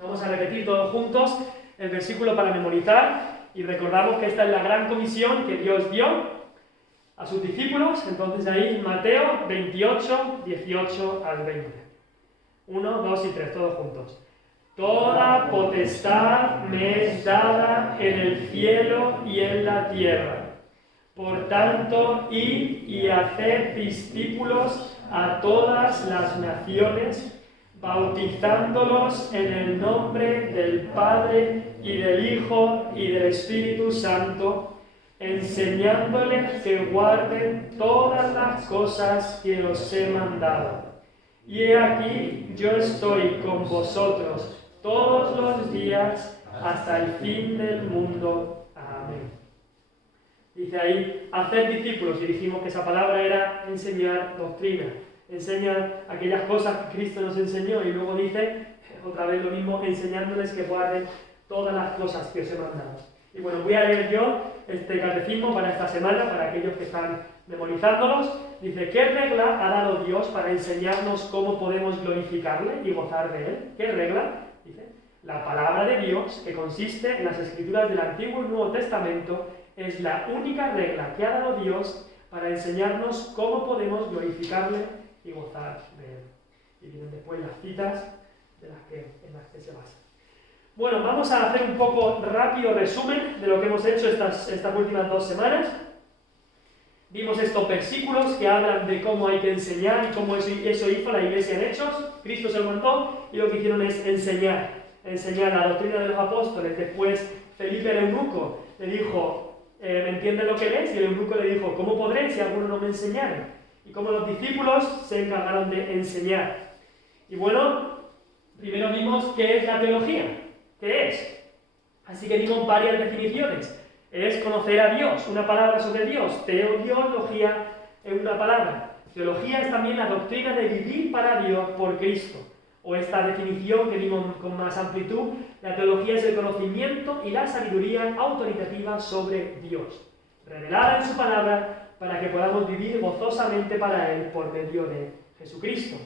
Vamos a repetir todos juntos el versículo para memorizar y recordamos que esta es la gran comisión que Dios dio a sus discípulos. Entonces ahí Mateo 28, 18 al 20. 1, 2 y 3, todos juntos. Toda potestad me es dada en el cielo y en la tierra. Por tanto, id y haced discípulos a todas las naciones, bautizándolos en el nombre del Padre y del Hijo y del Espíritu Santo, enseñándoles que guarden todas las cosas que os he mandado. Y he aquí, yo estoy con vosotros todos los días hasta el fin del mundo. Amén. Dice ahí, hacer discípulos, y dijimos que esa palabra era enseñar doctrina, enseñar aquellas cosas que Cristo nos enseñó, y luego dice, otra vez lo mismo, enseñándoles que guarden todas las cosas que os he mandado. Y bueno, voy a leer yo este catecismo para esta semana, para aquellos que están memorizándolos. Dice, ¿qué regla ha dado Dios para enseñarnos cómo podemos glorificarle y gozar de él? ¿Qué regla? Dice, la palabra de Dios, que consiste en las escrituras del Antiguo y Nuevo Testamento, es la única regla que ha dado Dios para enseñarnos cómo podemos glorificarle y gozar de él. Y vienen después las citas en las que se basa. Bueno, vamos a hacer un poco rápido resumen de lo que hemos hecho estas últimas 2 semanas. Vimos estos versículos que hablan de cómo hay que enseñar y cómo eso hizo la iglesia en Hechos. Cristo se lo mandó y lo que hicieron es enseñar la doctrina de los apóstoles. Después Felipe el eunuco le dijo, ¿me entiendes lo que lees? Y el eunuco le dijo, ¿cómo podré si alguno no me enseñara? Y como los discípulos se encargaron de enseñar. Y bueno, primero vimos qué es la teología. ¿Qué es? Así que dimos varias definiciones. Es conocer a Dios, una palabra sobre Dios. Teología es una palabra. Teología es también la doctrina de vivir para Dios por Cristo. O esta definición que vimos con más amplitud, la teología es el conocimiento y la sabiduría autoritativa sobre Dios, revelada en su palabra para que podamos vivir gozosamente para Él por medio de Jesucristo.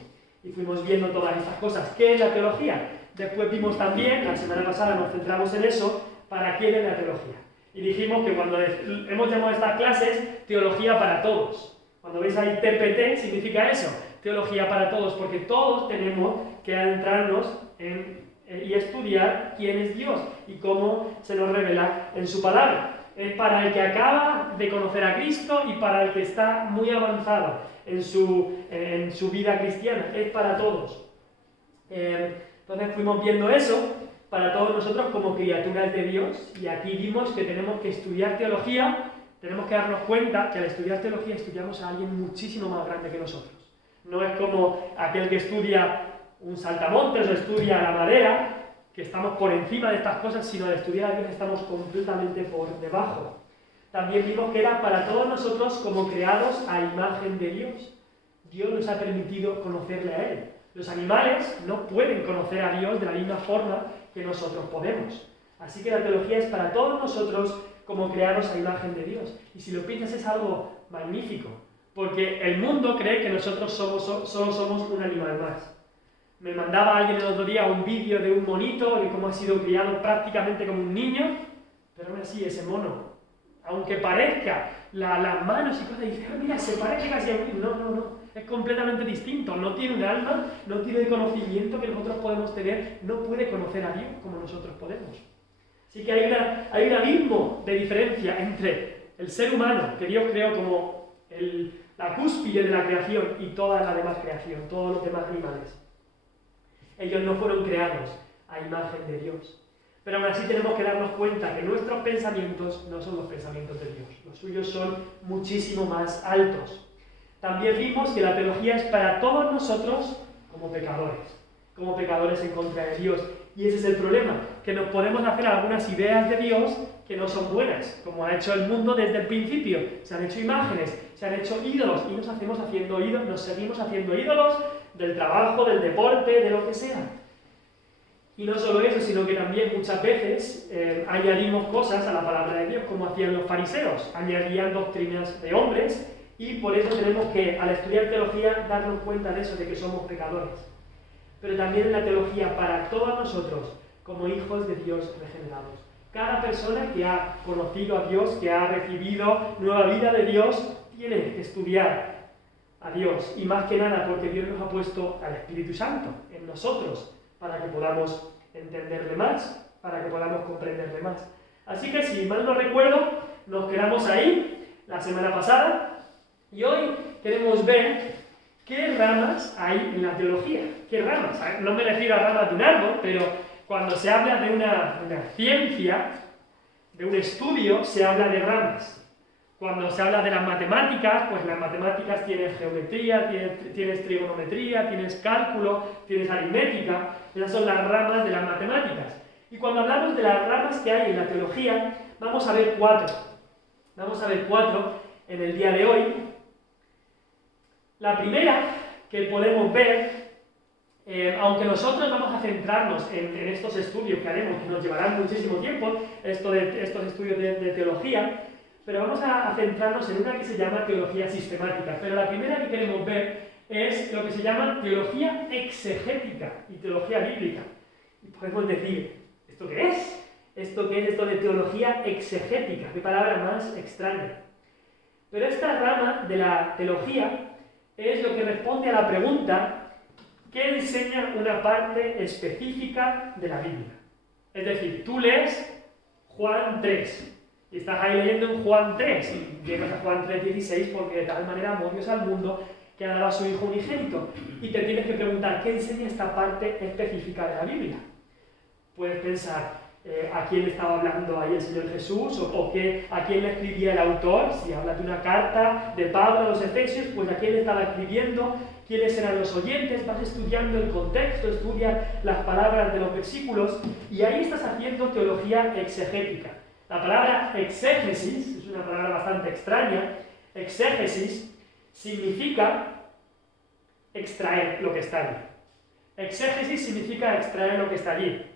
Y fuimos viendo todas estas cosas. ¿Qué es la teología? Después vimos también, la semana pasada nos centramos en eso, ¿para quién es la teología? Y dijimos que cuando hemos llamado a estas clases teología para todos. Cuando veis ahí TPT, significa eso, teología para todos, porque todos tenemos que adentrarnos y estudiar quién es Dios y cómo se nos revela en su palabra. Es para el que acaba de conocer a Cristo y para el que está muy avanzado en su vida cristiana. Es para todos. Entonces fuimos viendo eso para todos nosotros como criaturas de Dios, y aquí vimos que tenemos que estudiar teología, tenemos que darnos cuenta que al estudiar teología estudiamos a alguien muchísimo más grande que nosotros. No es como aquel que estudia un saltamontes o estudia la madera, que estamos por encima de estas cosas, sino al estudiar a Dios estamos completamente por debajo. También vimos que era para todos nosotros como creados a imagen de Dios. Dios nos ha permitido conocerle a Él. Los animales no pueden conocer a Dios de la misma forma que nosotros podemos. Así que la teología es para todos nosotros como creados a imagen de Dios. Y si lo piensas es algo magnífico, porque el mundo cree que nosotros solo somos un animal más. Me mandaba alguien el otro día un vídeo de un monito, de cómo ha sido criado prácticamente como un niño, pero aún así ese mono, aunque parezca las manos y cosas, y dice, mira, se parece casi a un niño. No. Es completamente distinto, no tiene un alma, no tiene el conocimiento que nosotros podemos tener, no puede conocer a Dios como nosotros podemos. Así que hay un abismo de diferencia entre el ser humano, que Dios creó como la cúspide de la creación, y toda la demás creación, todos los demás animales. Ellos no fueron creados a imagen de Dios. Pero aún así tenemos que darnos cuenta que nuestros pensamientos no son los pensamientos de Dios. Los suyos son muchísimo más altos. También vimos que la teología es para todos nosotros como pecadores en contra de Dios. Y ese es el problema, que nos podemos hacer algunas ideas de Dios que no son buenas, como ha hecho el mundo desde el principio. Se han hecho imágenes, se han hecho ídolos, y nos seguimos haciendo ídolos del trabajo, del deporte, de lo que sea. Y no solo eso, sino que también muchas veces añadimos cosas a la palabra de Dios, como hacían los fariseos, añadían doctrinas de hombres, y por eso tenemos que, al estudiar teología, darnos cuenta de eso, de que somos pecadores. pero también en la teología para todos nosotros como hijos de Dios regenerados. Cada persona que ha conocido a Dios, que ha recibido nueva vida de Dios, tiene que estudiar a Dios, y más que nada porque Dios nos ha puesto al Espíritu Santo en nosotros para que podamos entenderle más, para que podamos comprenderle más. Así que si mal no recuerdo, nos quedamos ahí la semana pasada y hoy queremos ver qué ramas hay en la teología. ¿Qué ramas? No me refiero a ramas de un árbol, pero cuando se habla de una ciencia, de un estudio, se habla de ramas. Cuando se habla de las matemáticas, pues las matemáticas tienes geometría, tienes trigonometría, tienes cálculo, tienes aritmética. Esas son las ramas de las matemáticas. Y cuando hablamos de las ramas que hay en la teología, vamos a ver 4. Vamos a ver 4 en el día de hoy. La primera que podemos ver, aunque nosotros vamos a centrarnos en estos estudios que haremos, que nos llevarán muchísimo tiempo, estos estudios de teología, pero vamos a centrarnos en una que se llama teología sistemática. Pero la primera que queremos ver es lo que se llama teología exegética y teología bíblica. Y podemos decir, ¿esto qué es? ¿Esto qué es esto de teología exegética? ¿Qué palabra más extraña? Pero esta rama de la teología es lo que responde a la pregunta ¿qué enseña una parte específica de la Biblia? Es decir, tú lees Juan 3 y estás ahí leyendo en Juan 3 y llegas a Juan 3:16 porque de tal manera amó Dios al mundo que ha dado a su Hijo unigénito y te tienes que preguntar ¿qué enseña esta parte específica de la Biblia? Puedes pensar a quién estaba hablando ahí el Señor Jesús o a quién le escribía el autor. Si habla de una carta de Pablo a los Efesios, pues a quién le estaba escribiendo, quiénes eran los oyentes. Vas estudiando el contexto, estudias las palabras de los versículos y ahí estás haciendo teología exegética. La palabra exégesis es una palabra bastante extraña. Exégesis significa extraer lo que está allí. Exégesis significa extraer lo que está allí.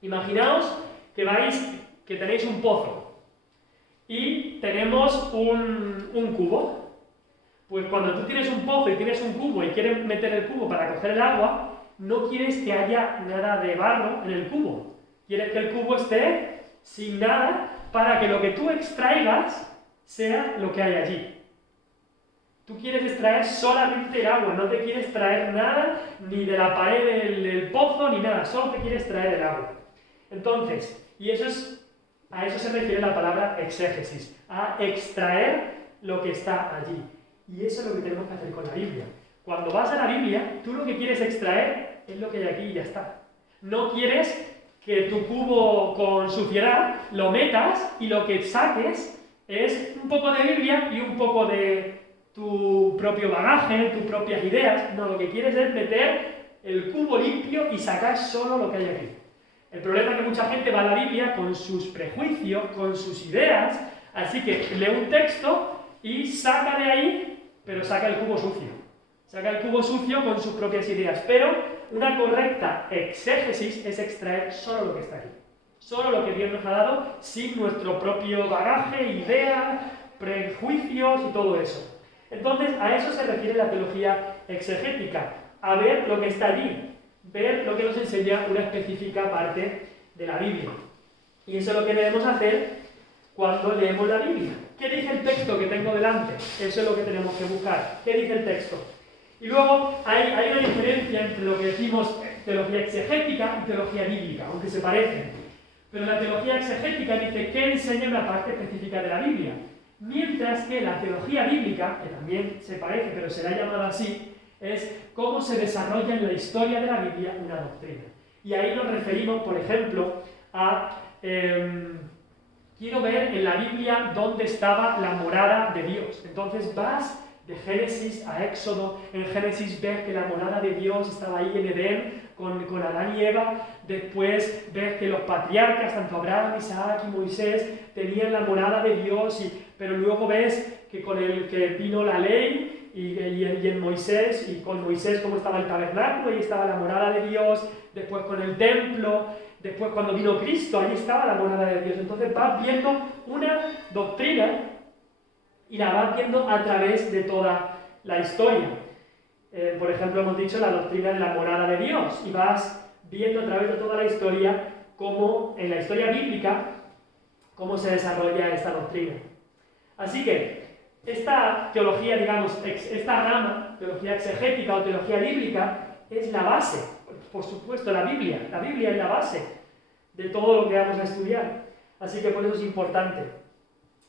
Imaginaos que tenéis un pozo y tenemos un cubo. Pues cuando tú tienes un pozo y tienes un cubo y quieres meter el cubo para coger el agua, no quieres que haya nada de barro en el cubo. Quieres que el cubo esté sin nada para que lo que tú extraigas sea lo que hay allí. Tú quieres extraer solamente el agua, no te quieres traer nada ni de la pared del pozo ni nada, solo te quieres traer el agua. Entonces, a eso se refiere la palabra exégesis, a extraer lo que está allí. Y eso es lo que tenemos que hacer con la Biblia. Cuando vas a la Biblia, tú lo que quieres extraer es lo que hay aquí y ya está. No quieres que tu cubo con suciedad lo metas y lo que saques es un poco de Biblia y un poco de tu propio bagaje, tus propias ideas. No, lo que quieres es meter el cubo limpio y sacar solo lo que hay aquí. El problema es que mucha gente va a la Biblia con sus prejuicios, con sus ideas, así que lee un texto y saca de ahí, pero saca el cubo sucio. Saca el cubo sucio con sus propias ideas, pero una correcta exégesis es extraer solo lo que está aquí. Solo lo que Dios nos ha dado, sin nuestro propio bagaje, ideas, prejuicios y todo eso. Entonces, a eso se refiere la teología exegética, a ver lo que está allí, ver lo que nos enseña una específica parte de la Biblia. Y eso es lo que debemos hacer cuando leemos la Biblia. ¿Qué dice el texto que tengo delante? Eso es lo que tenemos que buscar. ¿Qué dice el texto? Y luego hay una diferencia entre lo que decimos teología exegética y teología bíblica, aunque se parecen. Pero la teología exegética dice que enseña una parte específica de la Biblia, mientras que la teología bíblica, que también se parece, pero será llamada así, es cómo se desarrolla en la historia de la Biblia una doctrina. Y ahí nos referimos, por ejemplo, a... quiero ver en la Biblia dónde estaba la morada de Dios. Entonces vas de Génesis a Éxodo. En Génesis ves que la morada de Dios estaba ahí en Edén con Adán y Eva. Después ves que los patriarcas, tanto Abraham, Isaac y Moisés, tenían la morada de Dios, pero luego ves que con el que vino la ley y en Moisés, y con Moisés como estaba el tabernáculo, ahí estaba la morada de Dios. Después con el templo, después cuando vino Cristo, ahí estaba la morada de Dios. Entonces vas viendo una doctrina y la vas viendo a través de toda la historia. Por ejemplo, hemos dicho la doctrina de la morada de Dios, y vas viendo a través de toda la historia cómo, en la historia bíblica, cómo se desarrolla esta doctrina. Así que esta teología, digamos, esta rama, teología exegética o teología bíblica, es la base, por supuesto, la Biblia. La Biblia es la base de todo lo que vamos a estudiar. Así que por eso es importante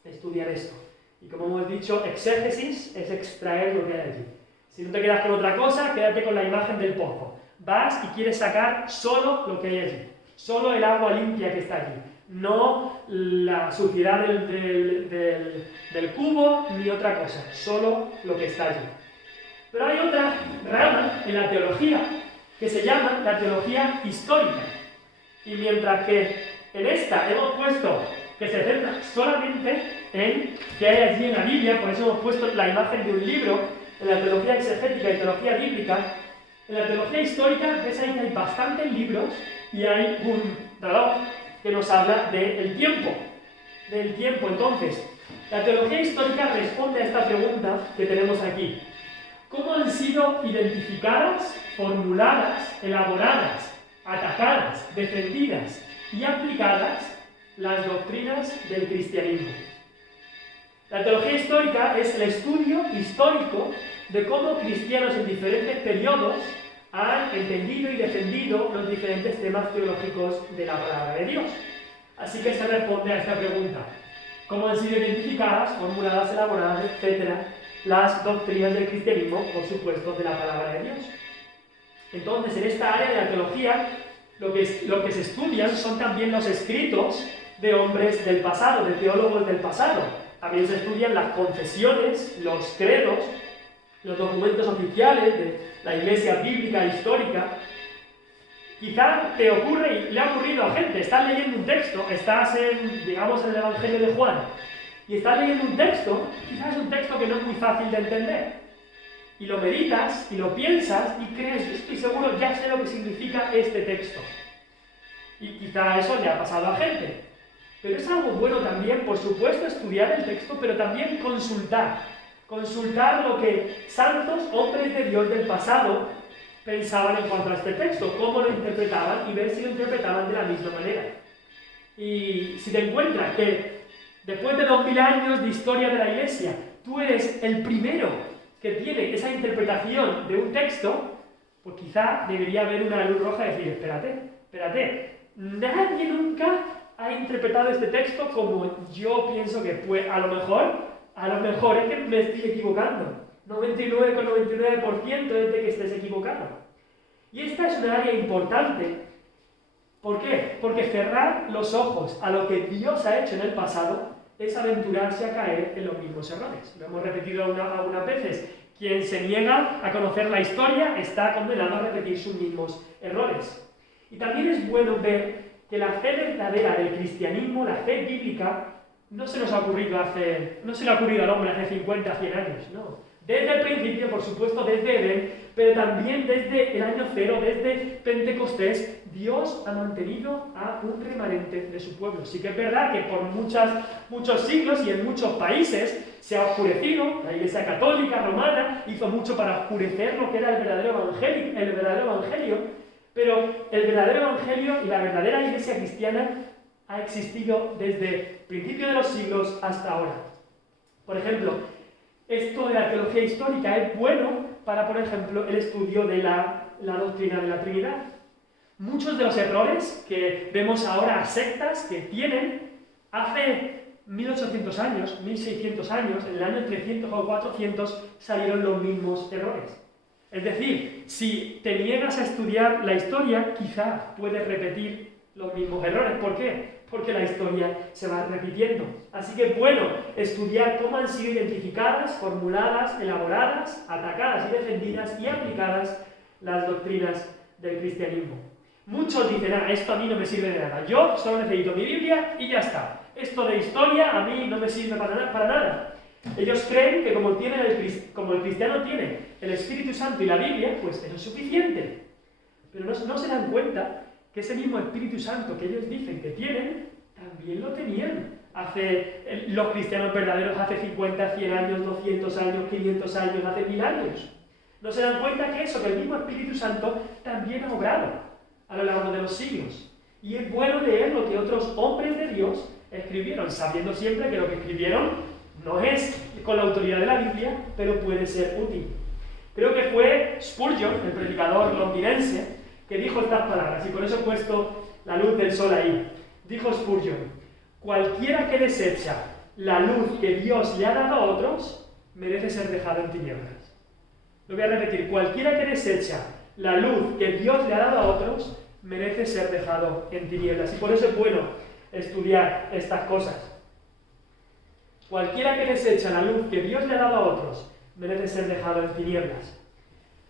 estudiar esto. Y como hemos dicho, exégesis es extraer lo que hay allí. Si no te quedas con otra cosa, quédate con la imagen del pozo. Vas y quieres sacar solo lo que hay allí, solo el agua limpia que está allí, no la suciedad del cubo ni otra cosa, solo lo que está allí. Pero hay otra rama en la teología que se llama la teología histórica. Y mientras que en esta hemos puesto que se centra solamente en qué hay allí en la Biblia, por eso hemos puesto la imagen de un libro, en la teología exegética y teología bíblica, en la teología histórica ves ahí que hay bastantes libros y hay un reloj que nos habla del tiempo. Del tiempo. Entonces, la teología histórica responde a esta pregunta que tenemos aquí. ¿Cómo han sido identificadas, formuladas, elaboradas, atacadas, defendidas y aplicadas las doctrinas del cristianismo? La teología histórica es el estudio histórico de cómo cristianos en diferentes periodos han entendido y defendido los diferentes temas teológicos de la palabra de Dios. Así que se responde a esta pregunta: ¿cómo han sido identificadas, formuladas, elaboradas, etcétera, las doctrinas del cristianismo, por supuesto, de la palabra de Dios? Entonces, en esta área de la teología, lo que se estudian son también los escritos de hombres del pasado, de teólogos del pasado. También se estudian las confesiones, los credos, los documentos oficiales de la iglesia bíblica histórica. Quizá te ocurre, y le ha ocurrido a gente, estás leyendo un texto, estás en, digamos, en el Evangelio de Juan, y estás leyendo un texto, quizás es un texto que no es muy fácil de entender. Y lo meditas, y lo piensas, y crees, estoy seguro, ya sé lo que significa este texto. Y quizá eso le ha pasado a gente. Pero es algo bueno también, por supuesto, estudiar el texto, pero también consultar. Consultar lo que santos hombres de Dios del pasado pensaban en cuanto a este texto, cómo lo interpretaban y ver si lo interpretaban de la misma manera. Y si te encuentras que después de 2000 años de historia de la Iglesia, tú eres el primero que tiene esa interpretación de un texto, pues quizá debería haber una luz roja y decir, espérate, nadie nunca ha interpretado este texto como yo pienso que puede. A lo mejor es que me estoy equivocando. 99,99% es de que estés equivocado. Y esta es una área importante. ¿Por qué? Porque cerrar los ojos a lo que Dios ha hecho en el pasado es aventurarse a caer en los mismos errores. Lo hemos repetido algunas veces. Quien se niega a conocer la historia está condenado a repetir sus mismos errores. Y también es bueno ver que la fe verdadera del cristianismo, la fe bíblica, no se le ha ocurrido al hombre hace 50, 100 años, no. Desde el principio, por supuesto, desde Edén, pero también desde el año cero, desde Pentecostés, Dios ha mantenido a un remanente de su pueblo. Sí que es verdad que por muchos siglos y en muchos países se ha oscurecido. La Iglesia Católica Romana hizo mucho para oscurecer lo que era el verdadero evangelio, pero el verdadero evangelio y la verdadera Iglesia cristiana ha existido desde el principio de los siglos hasta ahora. Por ejemplo, esto de la teología histórica es bueno para, por ejemplo, el estudio de la doctrina de la Trinidad. Muchos de los errores que vemos ahora a sectas que tienen, hace 1800 años, 1600 años, en el año 300 o 400, salieron los mismos errores. Es decir, si te niegas a estudiar la historia, quizá puedes repetir los mismos errores. ¿Por qué? Porque la historia se va repitiendo. Así que es bueno estudiar cómo han sido identificadas, formuladas, elaboradas, atacadas y defendidas y aplicadas las doctrinas del cristianismo. Muchos dicen, esto a mí no me sirve de nada. Yo solo necesito mi Biblia y ya está. Esto de historia a mí no me sirve para nada. Ellos creen que como el cristiano tiene el Espíritu Santo y la Biblia, pues eso es suficiente. Pero no se dan cuenta que ese mismo Espíritu Santo que ellos dicen que tienen, también lo tenían los cristianos verdaderos hace 50, 100 años, 200 años, 500 años, hace 1000 años. No se dan cuenta que eso, que el mismo Espíritu Santo también ha obrado a lo largo de los siglos. Y es bueno leer lo que otros hombres de Dios escribieron, sabiendo siempre que lo que escribieron no es con la autoridad de la Biblia, pero puede ser útil. Creo que fue Spurgeon, el predicador londinense, que dijo estas palabras, y por eso he puesto la luz del sol ahí. Dijo Spurgeon: cualquiera que desecha la luz que Dios le ha dado a otros, merece ser dejado en tinieblas. Lo voy a repetir: cualquiera que desecha la luz que Dios le ha dado a otros, merece ser dejado en tinieblas. Y por eso es bueno estudiar estas cosas. Cualquiera que desecha la luz que Dios le ha dado a otros, merece ser dejado en tinieblas.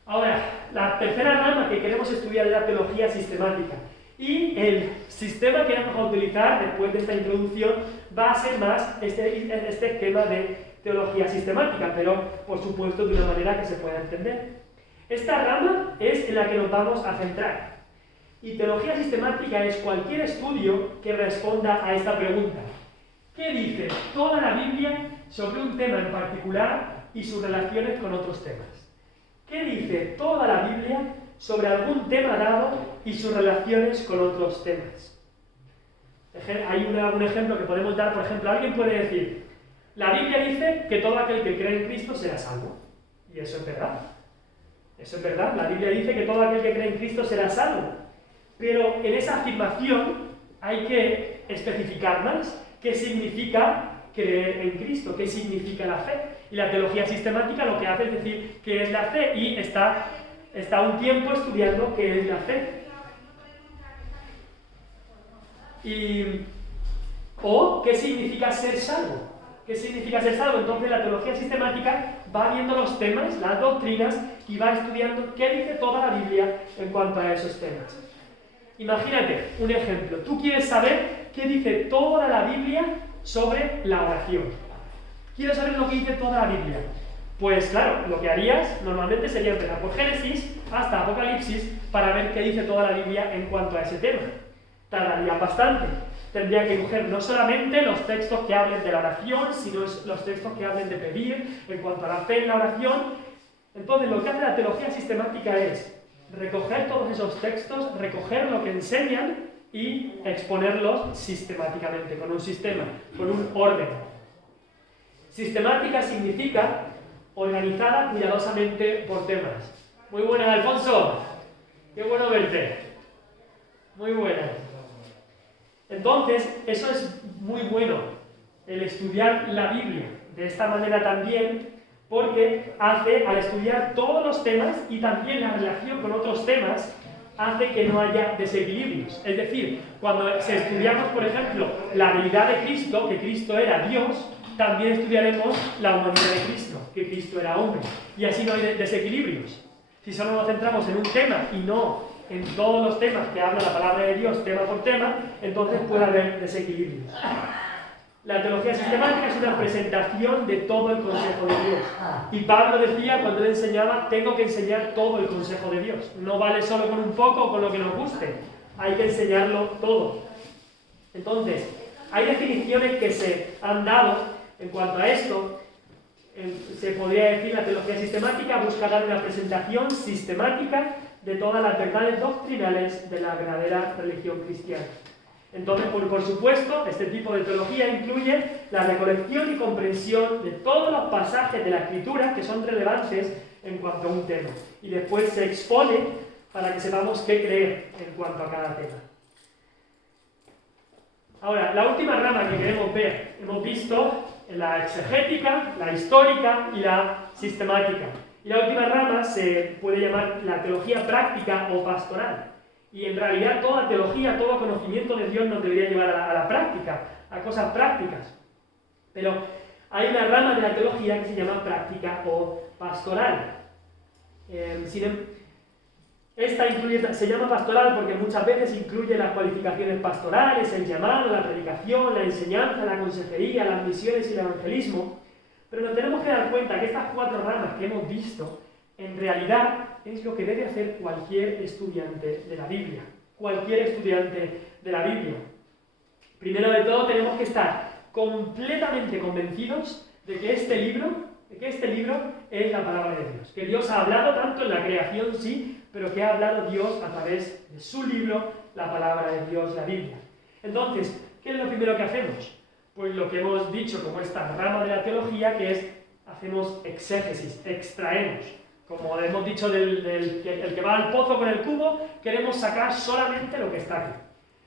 Ahora, la tercera rama que queremos estudiar es la teología sistemática. Y el sistema que vamos a utilizar después de esta introducción va a ser más este esquema de teología sistemática, pero por supuesto de una manera que se pueda entender. Esta rama es en la que nos vamos a centrar. Y teología sistemática es cualquier estudio que responda a esta pregunta: ¿qué dice toda la Biblia sobre un tema en particular y sus relaciones con otros temas? ¿Qué dice toda la Biblia sobre algún tema dado y sus relaciones con otros temas? Hay un ejemplo que podemos dar. Por ejemplo, alguien puede decir: la Biblia dice que todo aquel que cree en Cristo será salvo. Y eso es verdad. Eso es verdad. La Biblia dice que todo aquel que cree en Cristo será salvo. Pero en esa afirmación hay que especificar más qué significa creer en Cristo, qué significa la fe. Y la teología sistemática lo que hace es decir qué es la fe, y está un tiempo estudiando qué es la fe. O qué significa ser salvo. ¿Qué significa ser salvo? Entonces la teología sistemática va viendo los temas, las doctrinas, y va estudiando qué dice toda la Biblia en cuanto a esos temas. Imagínate un ejemplo. Tú quieres saber qué dice toda la Biblia sobre la oración. ¿Quieres saber lo que dice toda la Biblia? Pues claro, lo que harías normalmente sería empezar por Génesis hasta Apocalipsis para ver qué dice toda la Biblia en cuanto a ese tema. Tardaría bastante. Tendría que coger no solamente los textos que hablen de la oración, sino los textos que hablen de pedir, en cuanto a la fe en la oración. Entonces, lo que hace la teología sistemática es recoger todos esos textos, recoger lo que enseñan y exponerlos sistemáticamente, con un sistema, con un orden. Sistemática significa organizada cuidadosamente por temas. Muy buenas, Alfonso. Qué bueno verte. Muy buenas. Entonces, eso es muy bueno, el estudiar la Biblia de esta manera también, porque hace, al estudiar todos los temas y también la relación con otros temas, hace que no haya desequilibrios. Es decir, cuando estudiamos, por ejemplo, la deidad de Cristo, que Cristo era Dios, también estudiaremos la humanidad de Cristo, que Cristo era hombre. Y así no hay desequilibrios. Si solo nos centramos en un tema y no en todos los temas que habla la palabra de Dios, tema por tema, entonces puede haber desequilibrios. La teología sistemática es una presentación de todo el consejo de Dios. Y Pablo decía cuando él enseñaba: tengo que enseñar todo el consejo de Dios. No vale solo con un poco o con lo que nos guste. Hay que enseñarlo todo. Entonces, hay definiciones que se han dado en cuanto a esto. Se podría decir la teología sistemática busca dar una presentación sistemática de todas las verdades doctrinales de la verdadera religión cristiana. Entonces, por supuesto, este tipo de teología incluye la recolección y comprensión de todos los pasajes de la Escritura que son relevantes en cuanto a un tema. Y después se expone para que sepamos qué creer en cuanto a cada tema. Ahora, la última rama que queremos ver, hemos visto la exegética, la histórica y la sistemática. Y la última rama se puede llamar la teología práctica o pastoral. Y en realidad toda teología, todo conocimiento de Dios nos debería llevar a la práctica, a cosas prácticas. Pero hay una rama de la teología que se llama práctica o pastoral. Esta se llama pastoral porque muchas veces incluye las cualificaciones pastorales, el llamado, la predicación, la enseñanza, la consejería, las misiones y el evangelismo. Pero nos tenemos que dar cuenta que estas 4 ramas que hemos visto, en realidad es lo que debe hacer cualquier estudiante de la Biblia. Cualquier estudiante de la Biblia. Primero de todo tenemos que estar completamente convencidos de que este libro que este libro es la palabra de Dios, que Dios ha hablado tanto en la creación, sí, pero que ha hablado Dios a través de su libro, la palabra de Dios, la Biblia. Entonces, ¿qué es lo primero que hacemos? Pues lo que hemos dicho como esta rama de la teología, que es, hacemos exégesis, extraemos. Como hemos dicho el que va al pozo con el cubo, queremos sacar solamente lo que está aquí.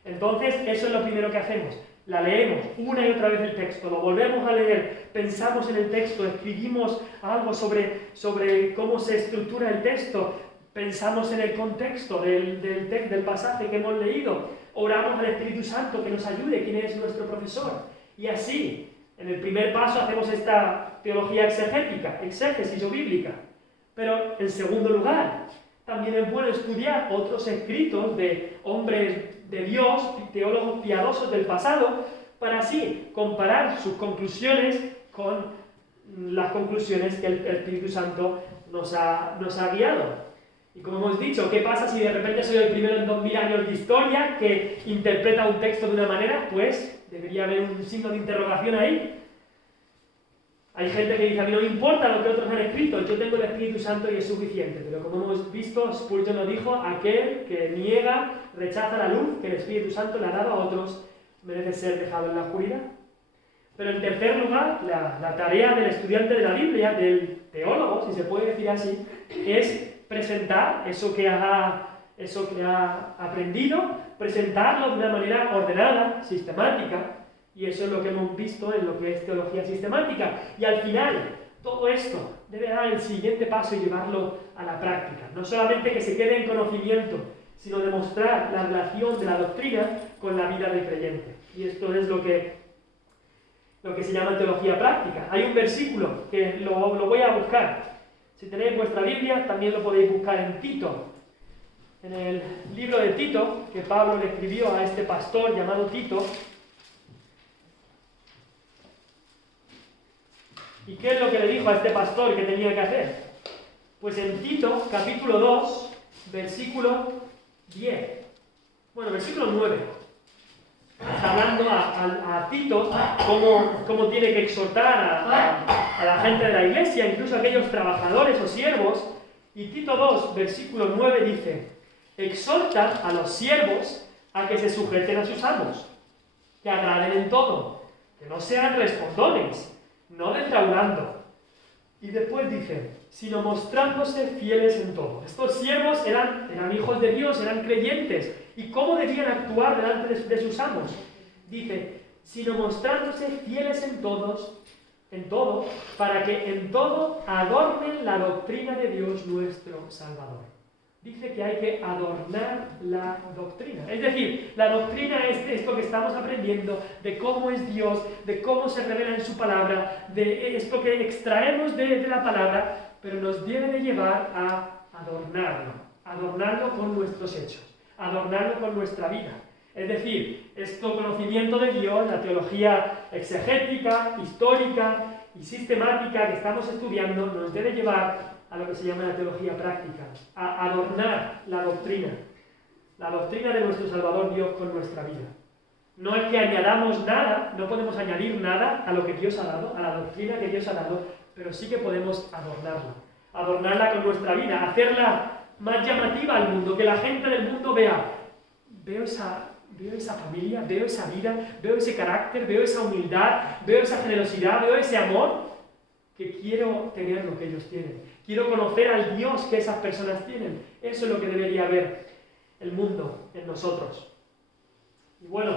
Entonces, eso es lo primero que hacemos. La leemos una y otra vez el texto, lo volvemos a leer, pensamos en el texto, escribimos algo sobre cómo se estructura el texto, pensamos en el contexto del pasaje que hemos leído, oramos al Espíritu Santo que nos ayude, quien es nuestro profesor. Y así, en el primer paso hacemos esta teología exegética, exégesis o bíblica. Pero, en segundo lugar, también es bueno estudiar otros escritos de hombres de Dios, teólogos piadosos del pasado, para así comparar sus conclusiones con las conclusiones que el Espíritu Santo nos ha guiado. Y como hemos dicho, ¿qué pasa si de repente soy el primero en 2000 años de historia que interpreta un texto de una manera? Pues debería haber un signo de interrogación ahí. Hay gente que dice, a mí no me importa lo que otros han escrito, yo tengo el Espíritu Santo y es suficiente. Pero como hemos visto, Spurgeon nos dijo, aquel que niega, rechaza la luz que el Espíritu Santo le ha dado a otros, merece ser dejado en la oscuridad. Pero en tercer lugar, la tarea del estudiante de la Biblia, del teólogo, si se puede decir así, es presentar eso que ha aprendido, presentarlo de una manera ordenada, sistemática. Y eso es lo que hemos visto en lo que es teología sistemática. Y al final, todo esto debe dar el siguiente paso y llevarlo a la práctica. No solamente que se quede en conocimiento, sino demostrar la relación de la doctrina con la vida del creyente. Y esto es lo que se llama teología práctica. Hay un versículo que lo voy a buscar. Si tenéis vuestra Biblia, también lo podéis buscar en Tito. En el libro de Tito, que Pablo le escribió a este pastor llamado Tito. ¿Y qué es lo que le dijo a este pastor que tenía que hacer? Pues en Tito, capítulo 2, versículo 10. Bueno, versículo 9. Está hablando a Tito cómo tiene que exhortar a la gente de la iglesia, incluso a aquellos trabajadores o siervos. Y Tito 2, versículo 9 dice, exhorta a los siervos a que se sujeten a sus amos, que agraden en todo, que no sean respondones, no defraudando. Y después dice, sino mostrándose fieles en todo. Estos siervos eran hijos de Dios, eran creyentes. ¿Y cómo debían actuar delante de sus amos? Dice, sino mostrándose fieles en todo, para que en todo adornen la doctrina de Dios nuestro Salvador. Dice que hay que adornar la doctrina. Es decir, la doctrina es esto que estamos aprendiendo, de cómo es Dios, de cómo se revela en su palabra, de esto que extraemos de la palabra, pero nos debe de llevar a adornarlo con nuestros hechos, adornarlo con nuestra vida. Es decir, este conocimiento de Dios, la teología exegética, histórica y sistemática que estamos estudiando, nos debe llevar a lo que se llama la teología práctica, a adornar la doctrina de nuestro Salvador Dios con nuestra vida. No es que añadamos nada, no podemos añadir nada a lo que Dios ha dado, a la doctrina que Dios ha dado, pero sí que podemos adornarla con nuestra vida, hacerla más llamativa al mundo, que la gente del mundo vea, veo esa familia, veo esa vida, veo ese carácter, veo esa humildad, veo esa generosidad, veo ese amor, que quiero tener lo que ellos tienen. Quiero conocer al Dios que esas personas tienen. Eso es lo que debería ver el mundo en nosotros. Y bueno,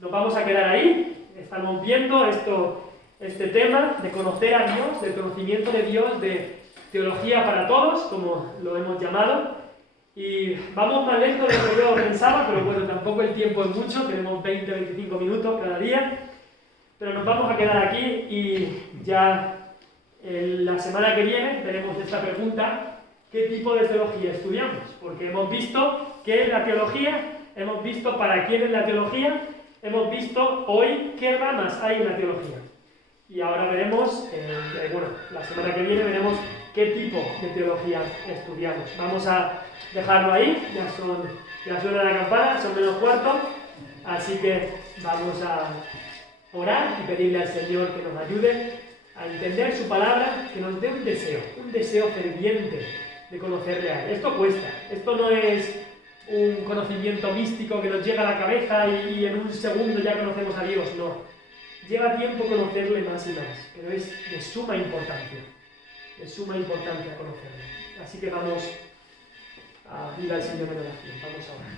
nos vamos a quedar ahí. Estamos viendo este tema de conocer a Dios, del conocimiento de Dios, de teología para todos, como lo hemos llamado. Y vamos más lento de lo que yo pensaba, pero bueno, tampoco el tiempo es mucho, tenemos 20-25 minutos cada día. Pero nos vamos a quedar aquí y ya la semana que viene veremos esta pregunta, ¿qué tipo de teología estudiamos? Porque hemos visto qué es la teología, hemos visto para quién es la teología, hemos visto hoy qué ramas hay en la teología. Y ahora veremos, la semana que viene veremos qué tipo de teología estudiamos. Vamos a dejarlo ahí, ya suena la campana, son menos cuarto, así que vamos a orar y pedirle al Señor que nos ayude a entender su palabra, que nos dé un deseo ferviente de conocerle a Él. Esto cuesta, esto no es un conocimiento místico que nos llega a la cabeza y en un segundo ya conocemos a Dios, no. Lleva tiempo conocerle más y más, pero es de suma importancia conocerle. Así que vamos a ir al Señor en oración, vamos a orar.